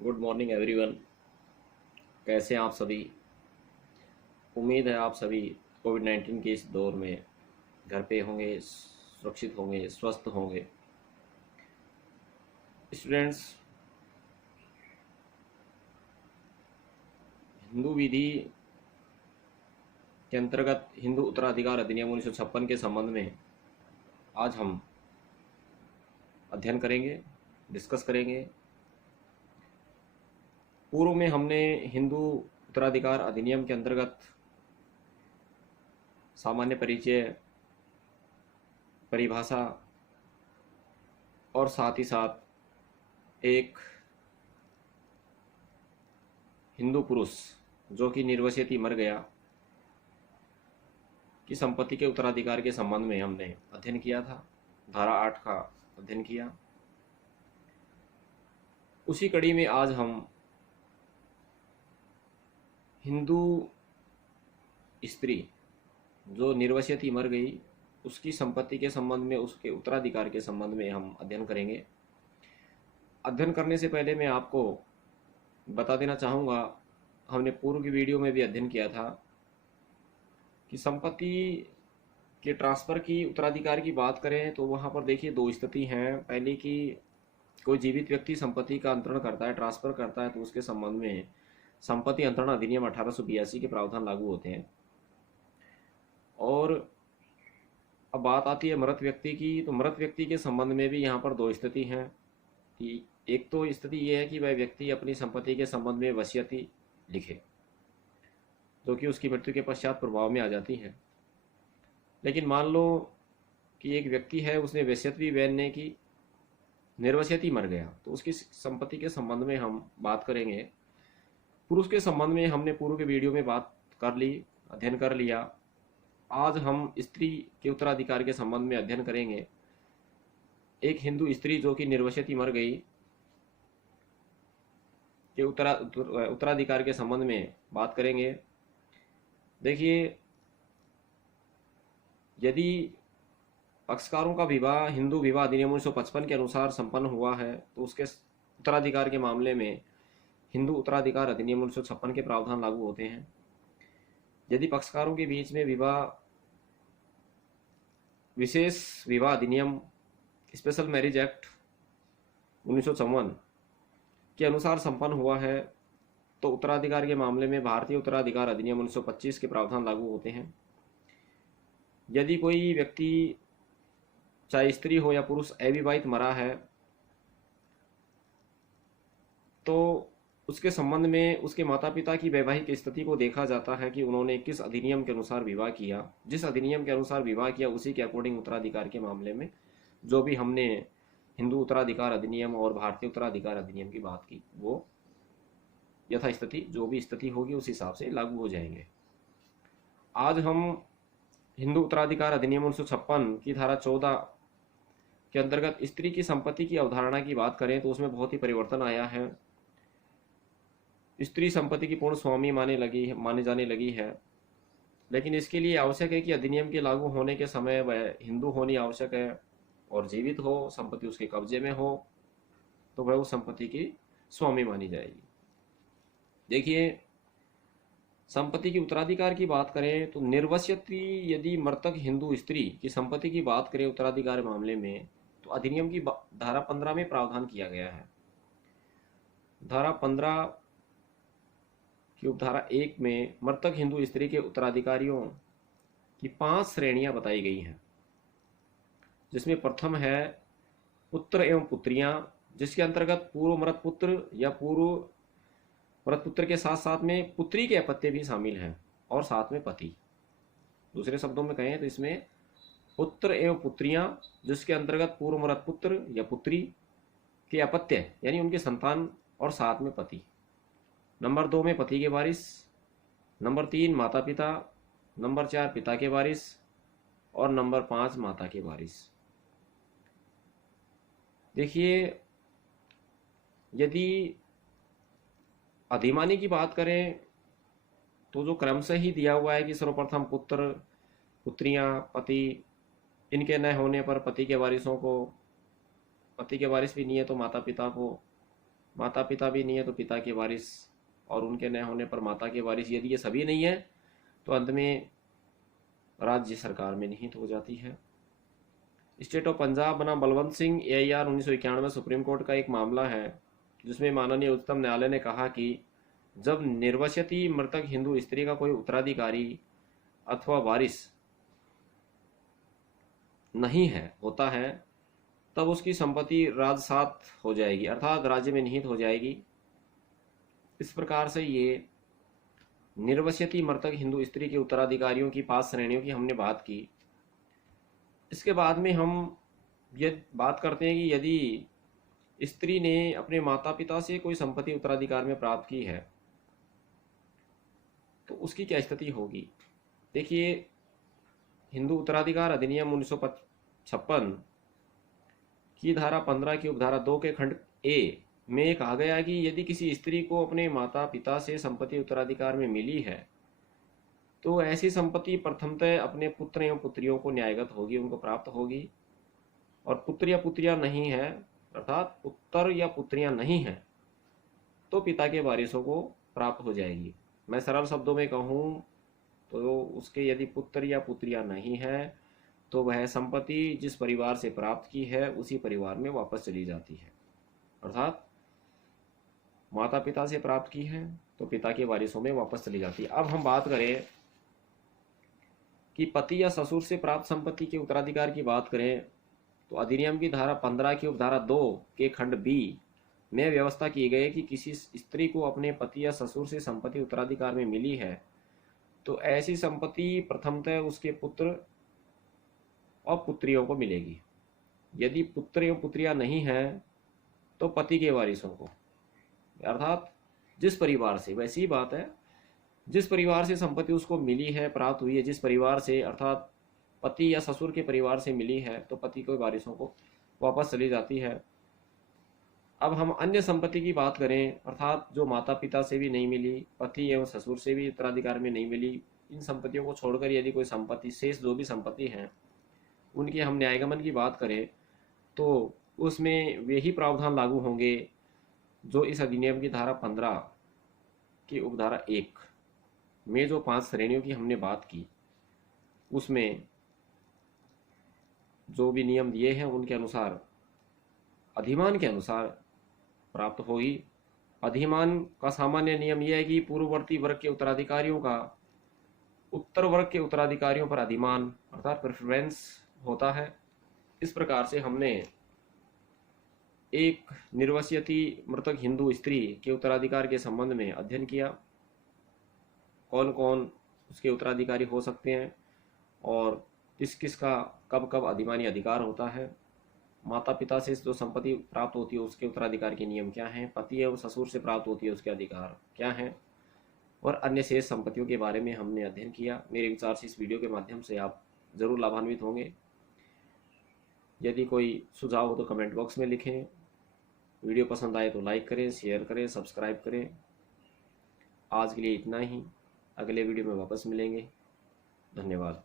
Good morning everyone. कैसे हैं आप सभी? उम्मीद है आप सभी कोविड-19 के इस दौर में घर पे होंगे, सुरक्षित होंगे, स्वस्थ होंगे। स्टूडेंट्स, हिंदू विधि के अंतर्गत हिंदू उत्तराधिकार अधिनियम 1956 के संबंध में आज हम अध्ययन करेंगे, डिस्कस करेंगे। पूर्व में हमने हिंदू उत्तराधिकार अधिनियम के अंतर्गत सामान्य परिचय, परिभाषा और साथ ही साथ एक हिंदू पुरुष जो कि निर्वसित ही मर गया की संपत्ति के उत्तराधिकार के संबंध में हमने अध्ययन किया था। धारा 8 का अध्ययन किया। उसी कड़ी में आज हम हिंदू स्त्री जो निर्वसित ही मर गई उसकी संपत्ति के संबंध में, उसके उत्तराधिकार के संबंध में हम अध्ययन करेंगे। अध्ययन करने से पहले मैं आपको बता देना चाहूँगा, हमने पूर्व की वीडियो में भी अध्ययन किया था कि संपत्ति के ट्रांसफ़र की, उत्तराधिकार की बात करें तो वहाँ पर देखिए दो स्थिति हैं। पहली कि कोई जीवित व्यक्ति संपत्ति का अंतरण करता है, ट्रांसफ़र करता है, तो उसके संबंध में संपत्ति अंतरण अधिनियम 1882 के प्रावधान लागू होते हैं। और अब बात आती है मृत व्यक्ति की, तो मृत व्यक्ति के संबंध में भी यहाँ पर दो स्थिति हैं कि एक तो स्थिति ये है कि वह व्यक्ति अपनी संपत्ति के संबंध में वसीयती लिखे, जो कि उसकी मृत्यु के पश्चात प्रभाव में आ जाती है। लेकिन मान लो कि एक व्यक्ति है, उसने वसीयत भी वैध की, निर्वसित ही मर गया, तो उसकी संपत्ति के संबंध में हम बात करेंगे। पुरुष के संबंध में हमने पूर्व के वीडियो में बात कर ली, अध्ययन कर लिया। आज हम स्त्री के उत्तराधिकार के संबंध में अध्ययन करेंगे। एक हिंदू स्त्री जो कि निर्वसित ही मर गई के उत्तराधिकार के संबंध में बात करेंगे। देखिए, यदि पक्षकारों का विवाह हिंदू विवाह अधिनियम 1955 के अनुसार संपन्न हुआ है तो उसके उत्तराधिकार के मामले में हिंदू उत्तराधिकार अधिनियम 1956 के प्रावधान लागू होते हैं। यदि पक्षकारों के बीच में विवाह विशेष विवाह अधिनियम स्पेशल मैरिज एक्ट 1954 के अनुसार संपन्न हुआ है तो उत्तराधिकार के मामले में भारतीय उत्तराधिकार अधिनियम 1925 के प्रावधान लागू होते हैं। यदि कोई व्यक्ति चाहे स्त्री हो या पुरुष अविवाहित मरा है तो उसके संबंध में उसके माता पिता की वैवाहिक स्थिति को देखा जाता है कि उन्होंने किस अधिनियम के अनुसार विवाह किया। जिस अधिनियम के अनुसार विवाह किया उसी के अकॉर्डिंग उत्तराधिकार के मामले में जो भी हमने हिंदू उत्तराधिकार अधिनियम और भारतीय उत्तराधिकार अधिनियम की बात की वो यथास्थिति जो भी स्थिति होगी उस हिसाब से लागू हो जाएंगे। आज हम हिंदू उत्तराधिकार अधिनियम 1956 की धारा 14 के अंतर्गत स्त्री की संपत्ति की अवधारणा की बात करें तो उसमें बहुत ही परिवर्तन आया है। स्त्री संपत्ति की पूर्ण स्वामी माने जाने लगी है। लेकिन इसके लिए आवश्यक है कि अधिनियम के लागू होने के समय वह हिंदू होनी आवश्यक है और जीवित हो, संपत्ति उसके कब्जे में हो, तो वह उस संपत्ति की स्वामी मानी जाएगी। देखिए, संपत्ति की उत्तराधिकार की बात करें तो निर्वसित यदि मृतक हिंदू स्त्री की संपत्ति की बात करें उत्तराधिकार मामले में तो अधिनियम की धारा 15 में प्रावधान किया गया है। धारा 15 की उपधारा 1 में मृतक हिंदू स्त्री के उत्तराधिकारियों की 5 श्रेणियां बताई गई हैं, जिसमें प्रथम है पुत्र एवं पुत्रियां, जिसके अंतर्गत पूर्व मृत पुत्र या पूर्व मृत पुत्र के साथ साथ में पुत्री के अपत्य भी शामिल हैं और साथ में पति। दूसरे शब्दों में कहें तो इसमें पुत्र एवं पुत्रियां जिसके अंतर्गत पूर्व मृत पुत्र या पुत्री के अपत्य यानी उनके संतान और साथ में पति। नंबर 2 में पति के वारिस, नंबर 3 माता पिता, नंबर 4 पिता के वारिस और नंबर 5 माता के वारिस। देखिए, यदि अधिमानी की बात करें तो जो क्रम से ही दिया हुआ है कि सर्वप्रथम पुत्र, पुत्रियां, पति, इनके न होने पर पति के वारिसों को, पति के वारिस भी नहीं है तो माता पिता को, माता पिता भी नहीं है तो पिता के वारिस, और उनके न होने पर माता के वारिस, यदि ये सभी नहीं है तो अंत में राज्य सरकार में निहित हो जाती है। स्टेट ऑफ पंजाब बना Balwant Singh AIR 1991 supreme court का एक मामला है, जिसमें माननीय उच्चतम न्यायालय ने कहा कि जब निर्वसती मृतक हिंदू स्त्री का कोई उत्तराधिकारी अथवा वारिस नहीं है होता है, तब उसकी संपत्ति राजसात हो जाएगी, अर्थात राज्य में निहित हो जाएगी। इस प्रकार से ये निर्वसती मृतक हिंदू स्त्री के उत्तराधिकारियों की 5 श्रेणियों की हमने बात की। इसके बाद में हम ये बात करते हैं कि यदि स्त्री ने अपने माता पिता से कोई संपत्ति उत्तराधिकार में प्राप्त की है तो उसकी क्या स्थिति होगी। देखिए, हिंदू उत्तराधिकार अधिनियम 1956 की धारा 15 की उपधारा 2 के खंड A में कहा गया कि यदि किसी स्त्री को अपने माता पिता से संपत्ति उत्तराधिकार में मिली है तो ऐसी संपत्ति प्रथमतः अपने पुत्र एवं पुत्रियों को न्यायगत होगी, उनको प्राप्त होगी। और पुत्र या पुत्रियां नहीं है, अर्थात पुत्र या पुत्रियां नहीं है, तो पिता के वारिसों को प्राप्त हो जाएगी। मैं सरल शब्दों में कहूँ तो उसके यदि पुत्र या पुत्रियां नहीं है तो वह संपत्ति जिस परिवार से प्राप्त की है उसी परिवार में वापस चली जाती है। अर्थात माता पिता से प्राप्त की है तो पिता के वारिसों में वापस चली जाती है। अब हम बात करें कि पति या ससुर से प्राप्त संपत्ति के उत्तराधिकार की बात करें तो अधिनियम की धारा 15 की उपधारा 2 के खंड B में व्यवस्था की गई है कि किसी स्त्री को अपने पति या ससुर से संपत्ति उत्तराधिकार में मिली है तो ऐसी संपत्ति प्रथमतः उसके पुत्र और पुत्रियों को मिलेगी। यदि पुत्र एवं पुत्रियां नहीं हैं तो पति के वारिसों को, अर्थात जिस परिवार से, वैसी बात है, जिस परिवार से संपत्ति उसको मिली है, प्राप्त हुई है, जिस परिवार से, अर्थात पति या ससुर के परिवार से मिली है तो पति के वारिसों को वापस चली जाती है। अब हम अन्य संपत्ति की बात करें, अर्थात जो माता पिता से भी नहीं मिली, पति एवं ससुर से भी उत्तराधिकार में नहीं मिली, इन संपत्तियों को छोड़कर यदि कोई संपत्ति, शेष जो भी संपत्ति हैं उनकी हम न्यायगमन की बात करें तो उसमें वे ही प्रावधान लागू होंगे जो इस अधिनियम की धारा 15 की उपधारा 1 में जो 5 श्रेणियों की हमने बात की उसमें जो भी नियम दिए हैं उनके अनुसार, अधिमान के अनुसार प्राप्त होगी। अधिमान का सामान्य नियम यह है कि पूर्ववर्ती वर्ग के उत्तराधिकारियों का उत्तर वर्ग के उत्तराधिकारियों पर अधिमान, अर्थात प्रेफरेंस होता है। इस प्रकार से हमने एक निर्वसती मृतक हिंदू स्त्री के उत्तराधिकार के संबंध में अध्ययन किया, कौन कौन उसके उत्तराधिकारी हो सकते हैं और किस किस का कब कब अधिमानी अधिकार होता है, माता पिता से जो संपत्ति प्राप्त होती है उसके उत्तराधिकार के नियम क्या हैं, पति एवं ससुर से प्राप्त होती है उसके अधिकार क्या हैं, और अन्य शेष संपत्तियों के बारे में हमने अध्ययन किया। मेरे विचार से इस वीडियो के माध्यम से आप जरूर लाभान्वित होंगे। यदि कोई सुझाव हो तो कमेंट बॉक्स में लिखें। वीडियो पसंद आए तो लाइक करें, शेयर करें, सब्सक्राइब करें। आज के लिए इतना ही, अगले वीडियो में वापस मिलेंगे। धन्यवाद।